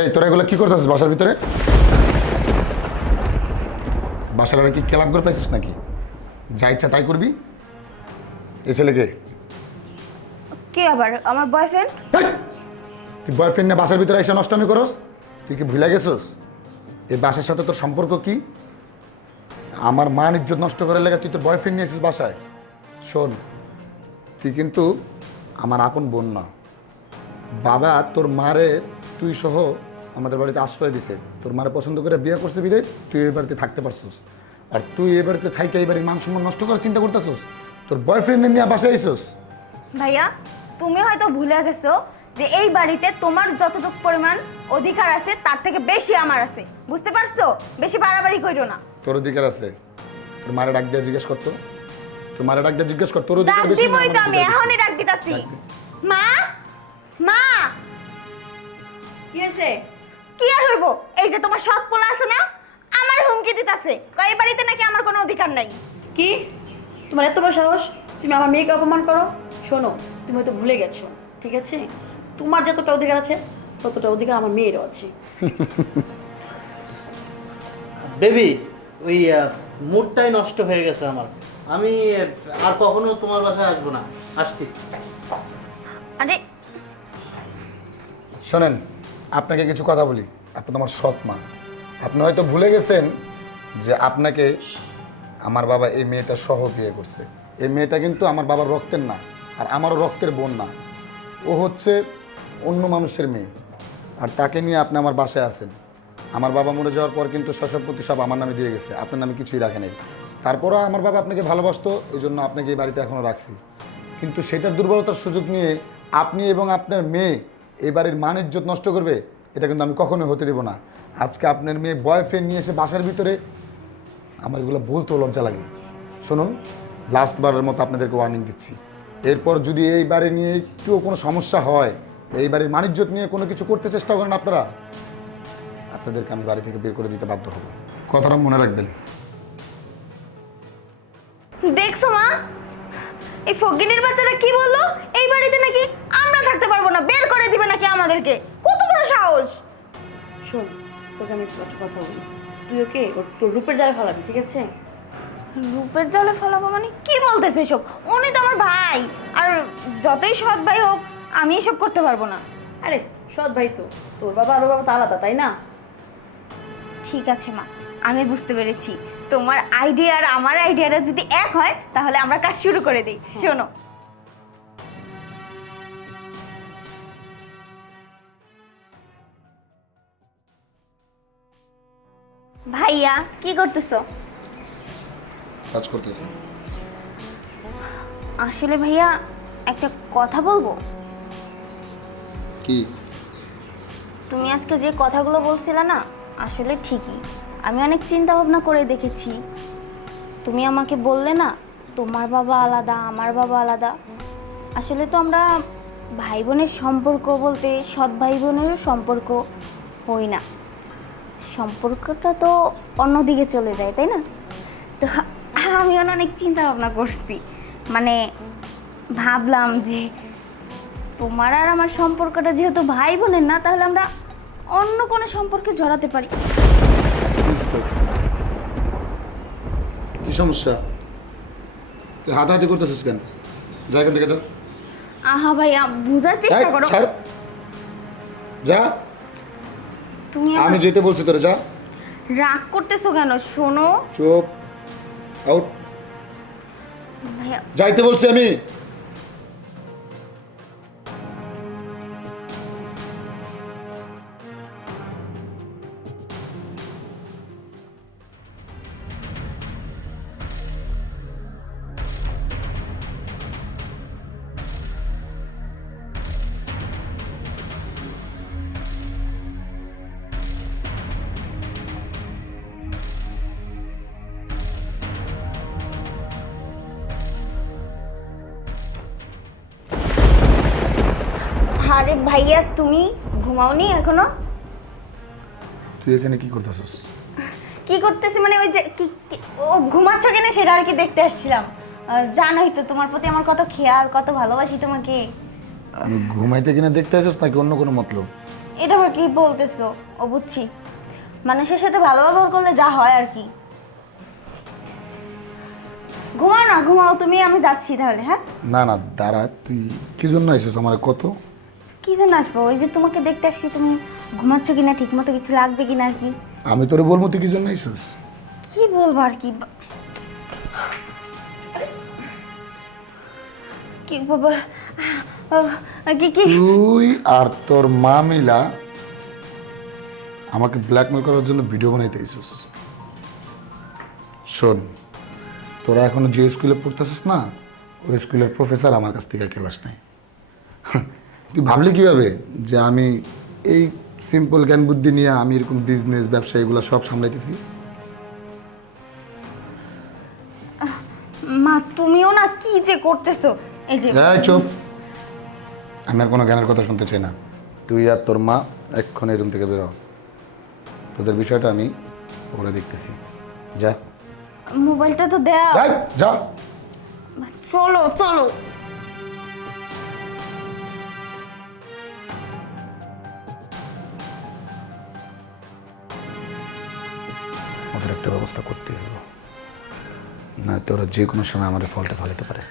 এই তোরা এগুলো কি করতেছিস বাসার ভিতরে? বাসার আর কি ক্লাব করে পাইছিস নাকি? যা ইচ্ছা তাই করবি। এ ছেলেকে কে? আবার? আমার বয়ফ্রেন্ড তুই বয়ফ্রেন্ড না বাসার ভিতরে এসে নষ্টমি করস? তুই কি ভুলে গেছিস? এই বাসার সাথে তোর সম্পর্ক কি? আমার মান ইজ্জত নষ্ট করার লাগে তুই তোর বয়ফ্রেন্ড নিয়ে এসেছিস বাসায়। শোন তুই কিন্তু আমার আপন বোন না। বাবা তোর মারে তুই সহ আমাদের বাড়িতে আশ্রয় দিছে। তোর মারে পছন্দ করে বিয়ে করছে বিদে তুই এই বাড়িতে থাকতে পারছিস। আর তুই এই বাড়িতে থাইকে এই বাড়ির মান সম্মান নষ্ট করার চিন্তা করতেছিস। তোর বয়ফ্রেন্ড নিয়ে বাসায় আইসিস। ভাইয়া তুমি হয়তো ভুলে গেছো যে এই বাড়িতে তোমার যতটুকু পরিমাণ অধিকার আছে তার থেকে বেশি আমার আছে। বুঝতে পারছ? বেশি বাড়াবাড়ি কইরো না। তোর অধিকার আছে। তোর মারে ডাক দিয়ে জিজ্ঞেস করতো। তোর মারে ডাক দিয়ে জিজ্ঞেস কর তোর ডাক অধিকার বেশি না দিবই তো আমার আমি এখনই ডাক দিতাছি। মা? মা? কি হয়েছে? কি আর হইব? এই যে তোমার সৎ পোলা আছে না আমার হুমকি দিতাছে। কয় এই বাড়িতে নাকি আমার কোনো অধিকার নাই। কি? তোমার এত বড় সাহস? তুমি আমার মেয়েকে অপমান করো? শোনো তুমি হয়তো ভুলে গেছো ঠিক আছে? তোমার যতটা অধিকার আছে ততটা অধিকার আমার মেয়েরও আছে। বেবি ওই মুডটাই নষ্ট হয়ে গেছে আমার। আমি আর কখনো তোমার বাসায় আসব না। আসছি। আরে শোনেন আপনাকে কিছু কথা বলি। আপনি তো আমার সৎ মা। আপনি হয়তো ভুলে গেছেন যে আপনাকে আমার বাবা এই মেয়েটা সহ বিয়ে করছে। এই মেয়েটা কিন্তু আমার বাবার রক্তের না আর আমারও রক্তের বোন না। ও হচ্ছে অন্য মানুষের মেয়ে আর তাকে নিয়ে আপনি আমার বাসায় আছেন। আমার বাবা মরে যাওয়ার পর কিন্তু শৈশবপতি সব আমার নামে দিয়ে গেছে। আপনার নামে কিছুই রাখে নাই। তারপরও আমার বাবা আপনাকে ভালোবাসতো এই জন্য আপনাকে এই বাড়িতে এখনও রাখছি। কিন্তু সেটার দুর্বলতার সুযোগ নিয়ে আপনি এবং আপনার মেয়ে এই বাড়ির মান ইজ্জত নষ্ট করবে, এটা কিন্তু আমি কখনোই হতে দেবো না। আজকে আপনার মেয়ে বয়ফ্রেন্ড নিয়ে এসে বাসার ভিতরে, আমার এগুলো বলতেও লজ্জা লাগে। শুনুন লাস্ট বারের মতো আপনাদেরকে ওয়ার্নিং দিচ্ছি। এরপর যদি এই বাড়ি নিয়ে একটুও কোনো সমস্যা হয়, এই বাড়ির মানিজ্যত নিয়ে কোনো কিছু করতে চেষ্টা করেন আপনারা, আপনাদেরকে আমি বাড়ি থেকে বের করে দিতে বাধ্য হব। কথাটা মনে রাখবেন। দেখছ মা? এই ফকিনের বাচ্চাটা কি বলল? এই বাড়িতে নাকি আমরা থাকতে পারব না বের করে দিবে নাকি আমাদেরকে? কত বড় সাহস! শোন তোকে আমি একটু একটা কথা বলি। তুই ওকে ওর তোর রূপের জালে ফেলাবি ঠিক আছে? রূপের জলে ফলাবো মানে কি বলতেছে এসব? উনি তো আমার ভাই আর যতই সৎ ভাই হোক আমি এসব করতে পারব না। আরে সৎ ভাই তো। তোর বাবা আর ওর বাবা তো আলাদা তাই না? ঠিক আছে মা আমি বুঝতে পেরেছি। তোমার আইডিয়া আর আমার আইডিয়াটা যদি এক হয় তাহলে আমরা কাজ শুরু করে দিই। শোনো। ভাইয়া কি করতেছো? কাজ করতেছি। আসলে ভাইয়া একটা কথা বলব? কি? তুমি আজকে যে কথাগুলো বলছিলে না আসলে ঠিকই। আমি অনেক চিন্তা ভাবনা করে দেখেছি। তুমি আমাকে বললে না, তোমার বাবা আলাদা, আমার বাবা আলাদা। আসলে তো আমরা ভাই বোনের সম্পর্ক বলতে সৎ ভাই বোনেরও সম্পর্ক হই না। সম্পর্কটা তো অন্যদিকে চলে যায়, তাই না? তো আমি অনেক চিন্তা ভাবনা করছি। মানে ভাবলাম যে তোমার আর আমার সম্পর্কটা যেহেতু ভাই বোনের না, তাহলে আমরা অন্য কোনো সম্পর্কে জড়াতে পারি। সমস্যা। হাতাহাতি করতেছিস কেন? যা এখান থেকে যা। আহা ভাইয়া বুঝার চেষ্টা করো। ছাড়। যা। তুমি আমি যেতে বলছি তোরে যা। রাগ করতেছো কেন? শোনো। চুপ। আউট। ভাইয়া। যাইতে বলছি আমি। আরে ভাইয়া তুমি ঘুমাওনি এখনও? তুই এখানে কি করতেছিস? কি করতেছি মানে ওই যে কি কি- ও ঘুমাচ্ছ কিনা সেটা আর কি দেখতে আসছিলাম। আহ, জানোই তো তোমার প্রতি আমার কত খেয়াল কত ভালোবাসি তোমাকে। আমি ঘুমাইতে কিনা দেখতে আসিস নাকি অন্য কোনো মতলব? এটা আবার কি বলতেছো? ও বুঝছি। মানুষের সাথে ভালো ব্যবহার করলে যা হয় আর কি। ঘুমাও না ঘুমাও তুমি আমি যাচ্ছি তাহলে হ্যাঁ? না না দাঁড়া তুই কি জন্য আইসিস? আমার কত? কি জন্য আসব? ওই যে তোমাকে দেখতে আসছি তুমি ঘুমাচ্ছ কিনা ঠিক মতো কিছু লাগবে কিনা আর কি? আমি তোরে বলব তুই কি জন্য আইসিস? কি বলব আর কি? কি বাবা কি কি? তুই আর তোর মা মিলা আমাকে ব্ল্যাকমেল করার জন্য ভিডিও বানাইতে আইসিস। শোন তোরা এখনও যে স্কুলে পড়তেছিস না ওই স্কুলের প্রফেসর আমার কাছ থেকে ক্লাস নেই। তুই ভাবলি কীভাবে যে আমি এই সিম্পল জ্ঞান বুদ্ধি নিয়ে আমি এরকম বিজনেস ব্যবসা এগুলো সব সামলাইতেছি? মা তুমিও না কি যে করতেছো? এই যে এই চুপ। আমি আর কোনো জ্ঞানের কথা শুনতে চাই না। তুই আর তোর মা এক্ষণ রুম থেকে বেরো তোদের বিষয়টা আমি পরে দেখতেছি। যা। মোবাইলটা তো দেয়া। যা। চলো চলো। ওদের একটা ব্যবস্থা করতে হবে। না তো ওরা যে কোনো সময় আমাদের ফলটা ফালাতে পারে।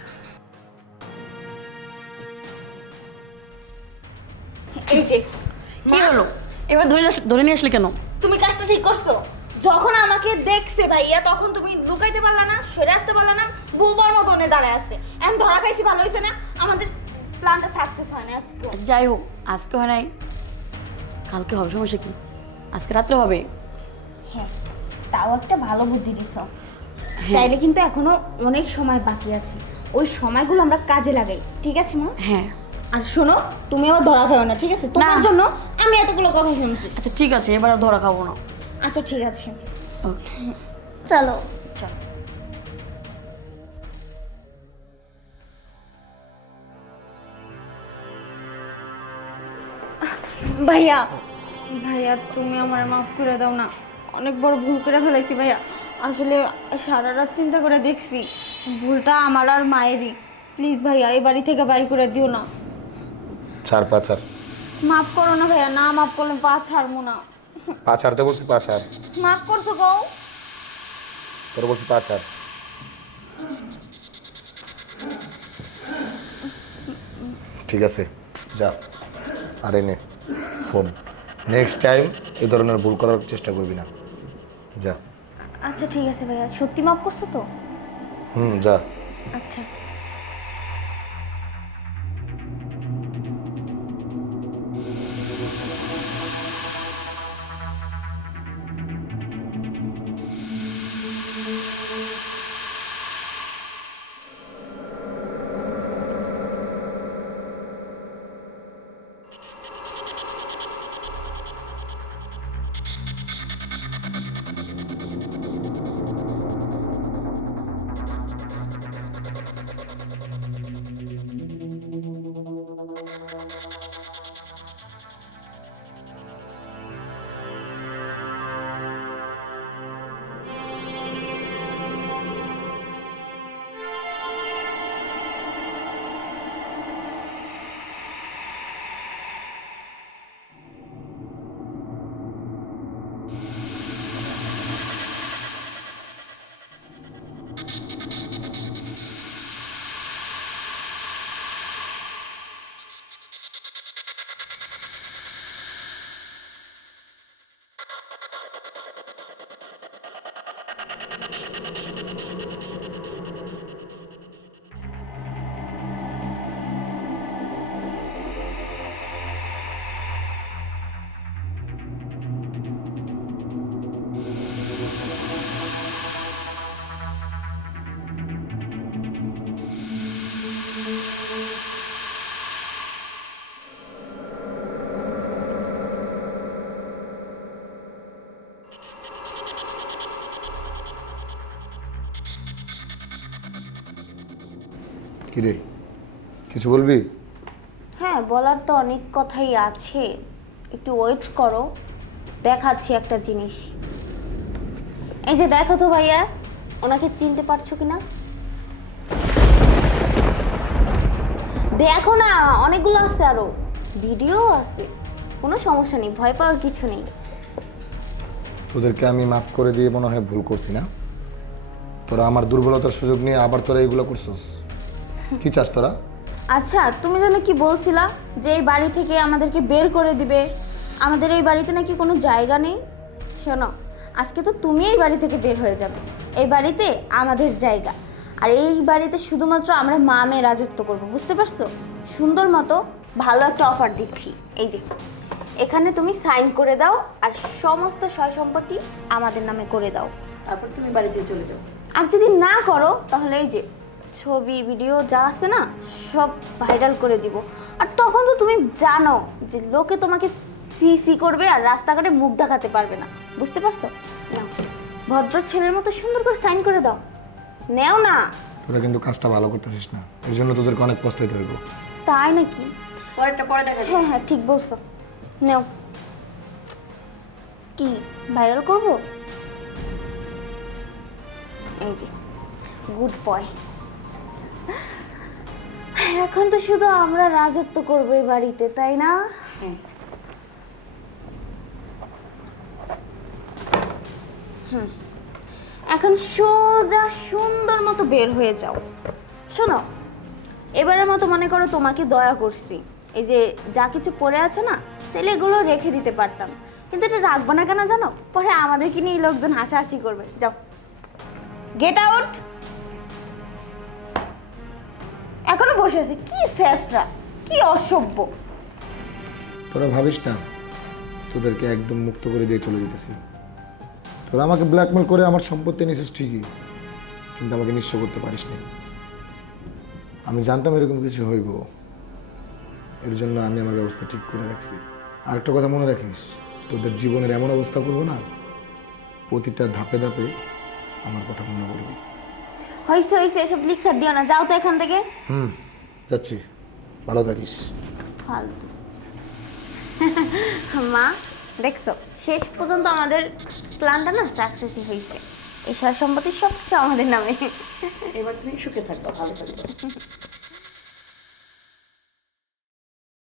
এই যে কি হলো? এবার ধরে ধরে নিয়ে আসলে কেন? তুমি কাজটা ঠিক করছ। যখন আমাকে দেখছে ভাইয়া তখন তুমি লুকাইতে পারলা না সরে আসতে পারলা না বুবার মতনে দাঁড়ায় আসছে এখন ধরা খাইছি ভালো হয়েছে না। আমাদের প্ল্যানটা সাকসেস হয় না আজকে। আচ্ছা যাই হোক আজকে হয় নাই। কালকে হবে সমস্যা কি? আজকে রাত্রে হবে? হ্যাঁ। তাও একটা ভালো বুদ্ধি দিছ। চাইলে কিন্তু এখনও অনেক সময় বাকি আছে। ওই সময়গুলো আমরা কাজে লাগাই ঠিক আছে মা? হ্যাঁ। আর শোনো তুমি আবার ধরা খাও না ঠিক আছে? তোমার জন্য আমি এতগুলো কথা শুনছি। আচ্ছা ঠিক আছে এবার আর ধরা খাব না। আচ্ছা ঠিক আছে। ওকে চলো। চলো। ভাইয়া ভাইয়া তুমি আমার মাফ করে দাও না। অনেক বড় ভুল করে ফেলেছি ভাইয়া। আসলে সারা রাত চিন্তা করে দেখছি ভুলটা আমার আর মায়েরই। প্লিজ ভাইয়া এই বাড়ি থেকে বাইর করে দিও না। ছাড় পা ছাড়। মাফ করো না ভাইয়া না মাফ করলে পা ছাড়বো না। পা ছাড়তে বলছি পা ছাড়। মাফ করছ গো তোর বলছি পা ছাড়। ঠিক আছে যা। আরে নে ফোন। নেক্সট টাইম এই ধরনের ভুল করার চেষ্টা করবি না। যা। আচ্ছা ঠিক আছে ভাইয়া। সত্যি মাফ করছ তো? হুম যা। আচ্ছা। কিরে কিছু বলবি? হ্যাঁ বলার তো অনেক কথাই আছে। একটু ওয়েট করো দেখাচ্ছি একটা জিনিস। এই যে দেখো তো ভাইয়া ওনাকে চিনতে পারছ কিনা? দেখো না অনেকগুলো আছে আরও। ভিডিও আছে। কোনো সমস্যা নেই ভয় পাওয়ার কিছু নেই। তোদেরকে আমি মাফ করে দিয়ে মনে হয় ভুল করছি না? তোরা আমার দুর্বলতার সুযোগ নিয়ে আবার তোরা এগুলো করছস? কি চাস তোরা? আচ্ছা তুমি যেন কি বলছিলা যে এই বাড়ি থেকে আমাদেরকে বের করে দিবে? আমাদের এই বাড়িতে নাকি কোনো জায়গা নেই? শোনো আজকে তো তুমি এই বাড়ি থেকে বের হয়ে যাবে। এই বাড়িতে আমাদের জায়গা। আর এই বাড়িতে শুধুমাত্র আমরা মা মেয়ে রাজত্ব করব বুঝতে পারছ? সুন্দর মতো ভালো একটা অফার দিচ্ছি। এই যে এখানে তুমি সাইন করে দাও আর সমস্ত সয় সম্পত্তি আমাদের নামে করে দাও। তারপর তুমি বাড়িতে চলে যাও। আর যদি না করো তাহলে এই যে ছবি ভিডিও যা আছে না সব ভাইরাল করে দিব। আর তখন তো তুমি জানো যে লোকে তোমাকে সি সি করবে আর রাস্তাঘাটে মুখ দেখাতে পারবে না। বুঝতে পারছ? নাও ভদ্র ছেলের মতো সুন্দর করে সাইন করে দাও। নেও না। তোরা কিন্তু কাজটা ভালো করতেছিস না। এর জন্য তোদেরকে অনেক পস্তাইতে হইব। তাই নাকি? পরেরটা পরে দেখা হ্যাঁ হ্যাঁ ঠিক বলছো। নেও। কি ভাইরাল করব? এই যে গুড বয় এখন তো শুধু আমরা রাজত্ব করব এই বাড়িতে তাই না? হ্যাঁ। এখন সোজা সুন্দর মতো বের হয়ে যাও। শোনো এবারের মতো মনে করো তোমাকে দয়া করছি। এই যে যা কিছু পড়ে আছে না চাইলে এগুলো রেখে দিতে পারতাম। কিন্তু এটা রাখব না কেন জানো? পরে আমাদেরকে নিয়ে লোকজন হাসাহাসি করবে। যাও। গেট আউট বসে আছে কি শেষরা কি অসভ্য। তোরা ভাবিস না তোদেরকে একদম মুক্ত করে দিয়ে চলে যেতেছি। তোরা আমাকে ব্ল্যাকমেল করে আমার সম্পত্তি নিয়েছিস ঠিকই কিন্তু আমাকে নিঃস্ব করতে পারিস না। আমি জানতাম এরকম কিছু হইব এর জন্য আমি আমার ব্যবস্থা ঠিক করে রাখছি। আর একটা কথা মনে রাখিস তোদের জীবনের এমন অবস্থা করব না প্রতিটা ধাপে ধাপে আমার কথা মনে করবি হয়েছে হয়েছে এসব লিখসার দিও না যাও তো এখান থেকে। হুম। যাচ্ছি। ভালো থাকিস। ফালতু। মা দেখছ শেষ পর্যন্ত আমাদের প্ল্যানটা না সাকসেসই হয়েছে। এই সার সম্পত্তি সব কিছু আমাদের নামে। এবার তুমি সুখে থাকবে ভালো থাকবে।